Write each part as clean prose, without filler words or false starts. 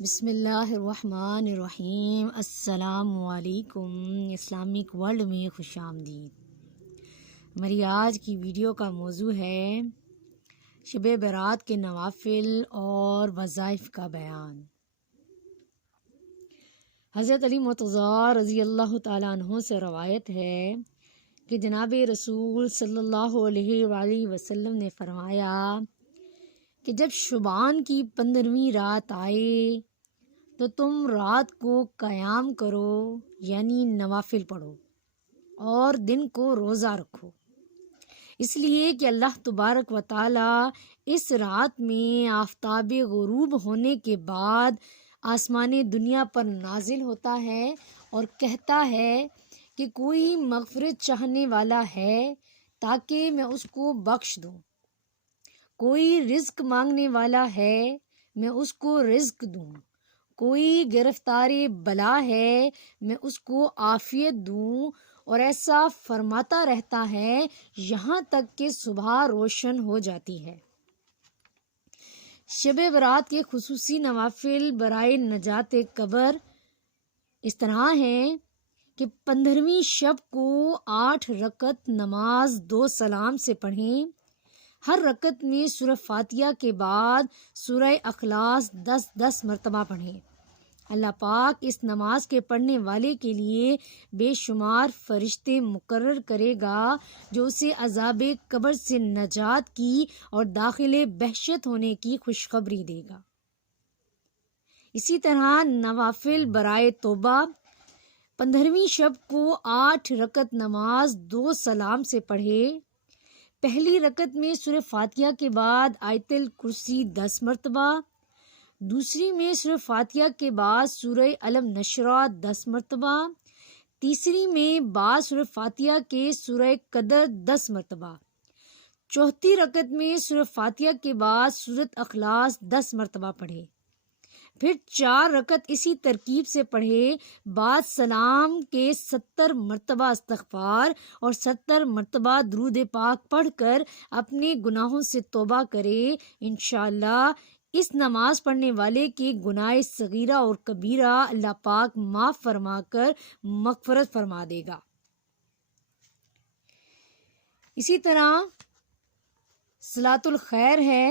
بسم اللہ الرحمن الرحیم۔ السلام علیکم۔ اسلامک ورلڈ میں خوش آمدید۔ ہماری آج کی ویڈیو کا موضوع ہے شب برات کے نوافل اور وظائف کا بیان۔ حضرت علی مرتضیٰ رضی اللہ تعالیٰ عنہ سے روایت ہے کہ جناب رسول صلی اللہ علیہ وآلہ وسلم نے فرمایا کہ جب شعبان کی 15ویں رات آئے تو تم رات کو قیام کرو، یعنی نوافل پڑھو، اور دن کو روزہ رکھو، اس لیے کہ اللہ تبارک و تعالیٰ اس رات میں آفتاب غروب ہونے کے بعد آسمان دنیا پر نازل ہوتا ہے اور کہتا ہے کہ کوئی مغفرت چاہنے والا ہے تاکہ میں اس کو بخش دوں، کوئی رزق مانگنے والا ہے میں اس کو رزق دوں، کوئی گرفتار بلا ہے میں اس کو عافیت دوں، اور ایسا فرماتا رہتا ہے یہاں تک کہ صبح روشن ہو جاتی ہے۔ شب برات کے خصوصی نوافل برائے نجات قبر اس طرح ہیں کہ 15ویں شب کو 8 رکعت نماز 2 سلام سے پڑھیں۔ ہر رکعت میں سورہ فاتحہ کے بعد سورہ اخلاص 10 مرتبہ پڑھیں۔ اللہ پاک اس نماز کے پڑھنے والے کے لیے بے شمار فرشتے مقرر کرے گا جو اسے عذاب قبر سے نجات کی اور داخل بہشت ہونے کی خوشخبری دے گا۔ اسی طرح نوافل برائے توبہ 15ویں شب کو 8 رکعت نماز 2 سلام سے پڑھے۔ پہلی رکعت میں سورہ فاتحہ کے بعد آیت الکرسی 10 مرتبہ، دوسری میں سورہ فاتحہ کے بعد سورہ الم نشرہ 10 مرتبہ، تیسری میں بعد سورہ فاتحہ کے سورہ قدر 10 مرتبہ، چوتھی رکعت میں سورہ فاتحہ کے بعد سورۃ اخلاص 10 مرتبہ پڑھے۔ پھر 4 رکعت اسی ترکیب سے پڑھے، بعد سلام کے 70 مرتبہ استغفار اور 70 مرتبہ درود پاک پڑھ کر اپنے گناہوں سے توبہ کرے۔ انشاءاللہ اس نماز پڑھنے والے کے گناہ صغیرہ اور کبیرہ اللہ پاک معاف فرما کر مغفرت فرما دے گا۔ اسی طرح صلاۃ الخیر ہے۔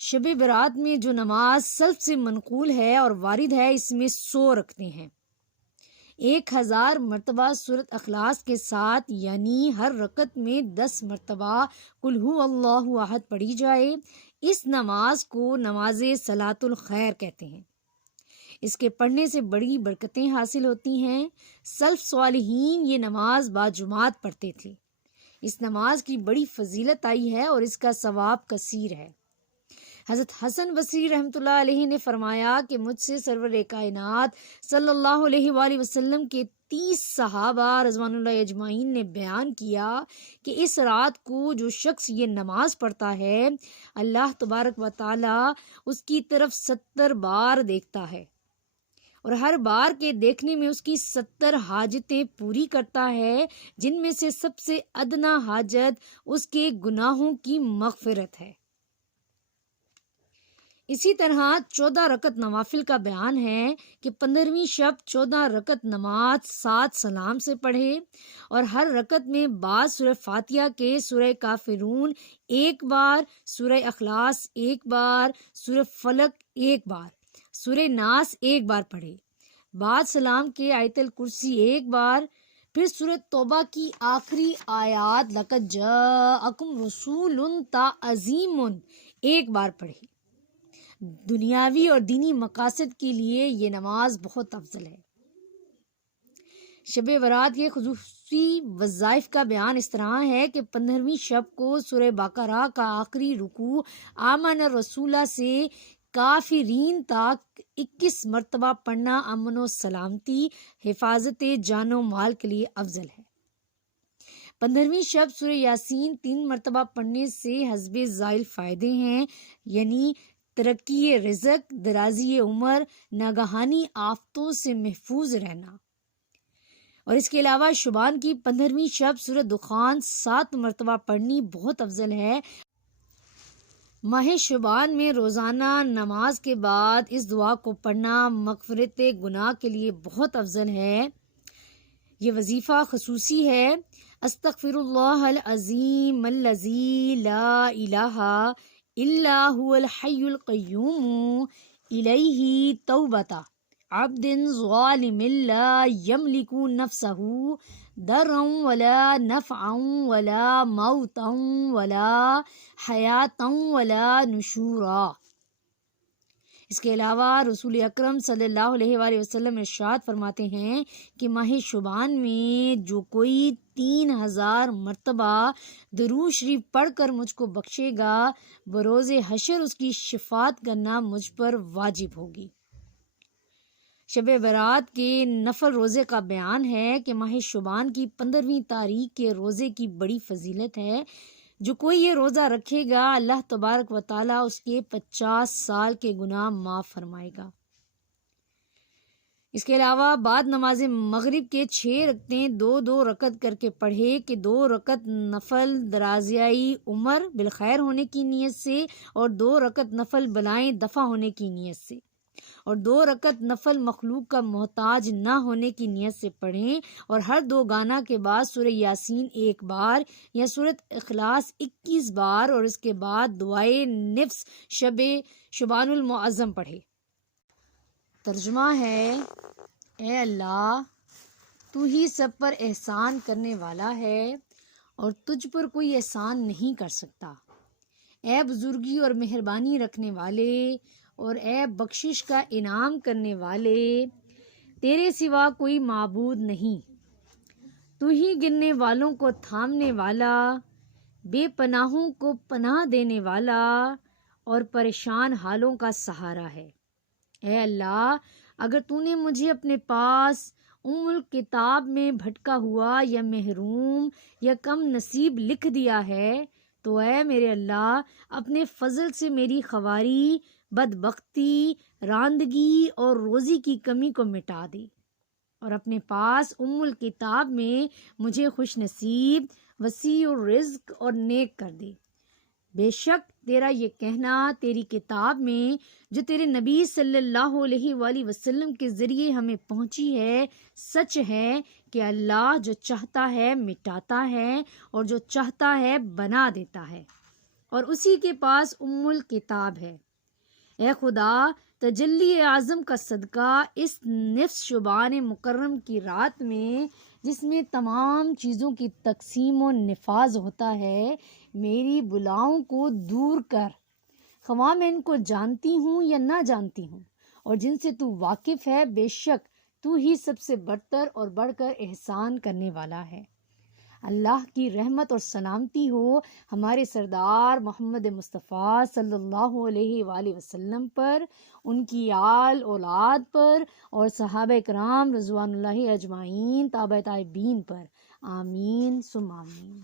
شب برات میں جو نماز سلف سے منقول ہے اور وارد ہے، اس میں 100 رکھتے ہیں، 1000 مرتبہ سورۃ اخلاص کے ساتھ، یعنی ہر رکعت میں 10 مرتبہ قل ھو اللہ احد پڑھی جائے۔ اس نماز کو نماز صلاۃ الخیر کہتے ہیں۔ اس کے پڑھنے سے بڑی برکتیں حاصل ہوتی ہیں۔ سلف صالحین یہ نماز باجماعت پڑھتے تھے۔ اس نماز کی بڑی فضیلت آئی ہے اور اس کا ثواب کثیر ہے۔ حضرت حسن بصری رحمۃ اللہ علیہ نے فرمایا کہ مجھ سے سرور کائنات صلی اللہ علیہ وآلہ وسلم کے 30 صحابہ رضوان اللہ اجمعین نے بیان کیا کہ اس رات کو جو شخص یہ نماز پڑھتا ہے، اللہ تبارک و تعالی اس کی طرف 70 بار دیکھتا ہے اور ہر بار کے دیکھنے میں اس کی 70 حاجتیں پوری کرتا ہے، جن میں سے سب سے ادنا حاجت اس کے گناہوں کی مغفرت ہے۔ اسی طرح 14 رکعت نوافل کا بیان ہے کہ 15ویں شب 14 رکعت نماز 7 سلام سے پڑھے اور ہر رکعت میں بعد سورہ فاتحہ کے سورہ کافرون 1 بار، سورہ اخلاص 1 بار، سورہ فلق 1 بار، سورہ ناس 1 بار پڑھے، بعد سلام کے آیت الکرسی 1 بار، پھر سورۃ توبہ کی آخری آیات لقد جاءکم رسول عظیم 1 بار پڑھے۔ دنیاوی اور دینی مقاصد کے لیے یہ نماز بہت افضل ہے۔ شب برات کے خصوصی وظائف کا بیان اس طرح ہے کہ 15ویں شب کو سورہ بقرہ کا آخری رکوع آمن الرسول سے کافرین تک 21 مرتبہ پڑھنا امن و سلامتی، حفاظت جان و مال کے لیے افضل ہے۔ 15ویں شب سورہ یاسین 3 مرتبہ پڑھنے سے حسب ذائل فائدے ہیں، یعنی ترقی رزق، درازی عمر، ناگہانی آفتوں سے محفوظ رہنا۔ اور اس کے علاوہ شعبان کی 15ویں شب سورہ دخان 7 مرتبہ پڑھنی بہت افضل ہے۔ ماہ شعبان میں روزانہ نماز کے بعد اس دعا کو پڑھنا مغفرت گناہ کے لیے بہت افضل ہے۔ یہ وظیفہ خصوصی ہے۔ استغفر اللہ العظیم الذی لا الہ الا هو الحی القیوم الیہ توبۃ عبد ظالم لا یملک نفسہ ضرا ولا نفعا ولا موتا ولا حیاتا ولا نشورا۔ اس کے علاوہ رسول اکرم صلی اللہ علیہ وآلہ وسلم ارشاد فرماتے ہیں کہ ماہ شعبان میں جو کوئی 3000 مرتبہ درود شریف پڑھ کر مجھ کو بخشے گا، بروز حشر اس کی شفاعت کرنا مجھ پر واجب ہوگی۔ شب برات کے نفل روزے کا بیان ہے کہ ماہ شعبان کی 15ویں تاریخ کے روزے کی بڑی فضیلت ہے۔ جو کوئی یہ روزہ رکھے گا اللہ تبارک و تعالیٰ اس کے 50 سال کے گناہ معاف فرمائے گا۔ اس کے علاوہ بعد نماز مغرب کے 6 رکعتیں 2-2 رکعت کر کے پڑھے کہ 2 رکعت نفل درازیائی عمر بالخیر ہونے کی نیت سے اور 2 رکعت نفل بلائیں دفع ہونے کی نیت سے، اور 2 رکعت نفل مخلوق کا محتاج نہ ہونے کی نیت سے پڑھیں، اور ہر 2 گانا کے بعد سورہ یاسین 1 بار یا سورۃ اخلاص 21 بار اور اس کے بعد دعائے نفس شب شعبان المعظم پڑھے۔ ترجمہ ہے: اے اللہ، تو ہی سب پر احسان کرنے والا ہے اور تجھ پر کوئی احسان نہیں کر سکتا۔ اے بزرگی اور مہربانی رکھنے والے اور اے بخشش کا انعام کرنے والے، تیرے سوا کوئی معبود نہیں۔ تو ہی گرنے والوں کو تھامنے والا، بے پناہوں کو پناہ دینے والا اور پریشان حالوں کا سہارا ہے۔ اے اللہ، اگر تو نے مجھے اپنے پاس الکتاب میں بھٹکا ہوا یا محروم یا کم نصیب لکھ دیا ہے تو اے میرے اللہ، اپنے فضل سے میری خواری، بدبختی، راندگی اور روزی کی کمی کو مٹا دے، اور اپنے پاس الکتاب میں مجھے خوش نصیب، وسیع الرزق اور نیک کر دے۔ بے شک تیرا یہ کہنا تیری کتاب میں جو تیرے نبی صلی اللہ علیہ وآلہ وسلم کے ذریعے ہمیں پہنچی ہے سچ ہے کہ اللہ جو چاہتا ہے مٹاتا ہے اور جو چاہتا ہے بنا دیتا ہے، اور اسی کے پاس الکتاب ہے۔ اے خدا، تجلی اعظم کا صدقہ اس نصف شعبان مکرم کی رات میں جس میں تمام چیزوں کی تقسیم و نفاذ ہوتا ہے، میری بلاؤں کو دور کر، خواہ میں ان کو جانتی ہوں یا نہ جانتی ہوں، اور جن سے تو واقف ہے۔ بے شک تو ہی سب سے برتر اور بڑھ کر احسان کرنے والا ہے۔ اللہ کی رحمت اور سلامتی ہو ہمارے سردار محمد مصطفیٰ صلی اللہ علیہ وآلہ وسلم پر، ان کی آل اولاد پر اور صحابہ کرام رضوان اللہ اجمعین، تابع تابعین پر، آمین ثم آمین۔